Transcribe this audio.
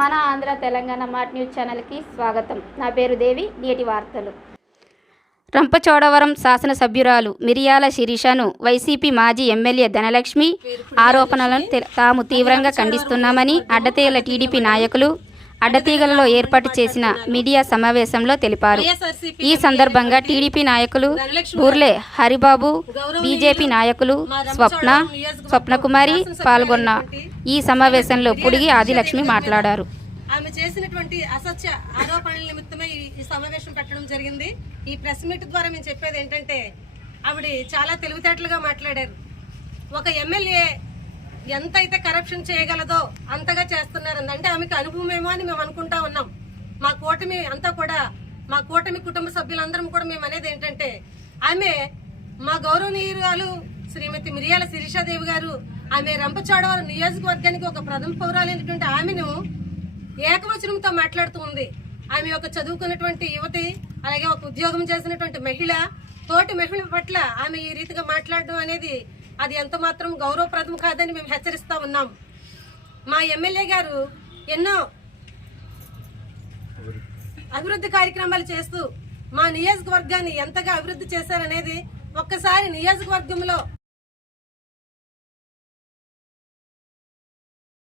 మన Andhra Telangana mart news ఛానల్కి స్వాగతం. నా పేరు దేవి. నేటి వార్తలు. రంపచోడవరం శాసనసభ్యురాలు మిరియాల శిరీషను వైసీపీ మాజీ ఎమ్మెల్యే ధనలక్ష్మి ఆరోపణలను తాము తీవ్రంగా ఖండిస్తున్నామని అడ్డతీగల టీడీపీ నాయకులు అడ్డతీగలలో ఏర్పాటు చేసిన మీడియా సమావేశంలో తెలిపారు. ఈ సందర్భంగా టీడీపీ నాయకులు బూర్లే హరిబాబు, బీజేపీ నాయకులు స్వప్నకుమారి పాల్గొన్న ఈ సమావేశంలో పుడిగి ఆదిలక్ష్మి మాట్లాడారు. ఆమె చేసినటువంటి అసత్య ఆరోపణల నిమిత్తమే ఈ సమావేశం పెట్టడం జరిగింది. ఈ ప్రెస్ మీట్ ద్వారా మేము చెప్పేది ఏంటంటే, ఆవిడ చాలా తెలివితేటలుగా మాట్లాడారు. ఒక ఎమ్మెల్యే ఎంతైతే కరప్షన్ చేయగలదో అంతగా చేస్తున్నారు. అంటే ఆమెకు అనుభవమేమో అని మేము అనుకుంటా ఉన్నాం. మా కూటమి అంతా కూడా, మా కూటమి కుటుంబ సభ్యులందరం కూడా మేము అనేది ఏంటంటే, ఆమె మా గౌరవనీయురాలు శ్రీమతి మిరియాల శిరీషాదేవి గారు, ఆమె రంపచోడవరం నియోజకవర్గానికి ఒక ప్రథమ పౌరాలైనటువంటి ఆమెను ఏకవచనంతో మాట్లాడుతూ ఉంది. ఆమె ఒక చదువుకున్నటువంటి యువతి, అలాగే ఒక ఉద్యోగం చేసినటువంటి మహిళ, తోటి మహిళ పట్ల ఆమె ఈ రీతిగా మాట్లాడడం అనేది అది ఎంత మాత్రం గౌరవప్రదం కాదని మేము హెచ్చరిస్తా ఉన్నాం. మా ఎమ్మెల్యే గారు ఎన్నో అభివృద్ధి కార్యక్రమాలు చేస్తూ మా నియోజకవర్గాన్ని ఎంతగా అభివృద్ధి చేశారనేది ఒక్కసారి నియోజకవర్గంలో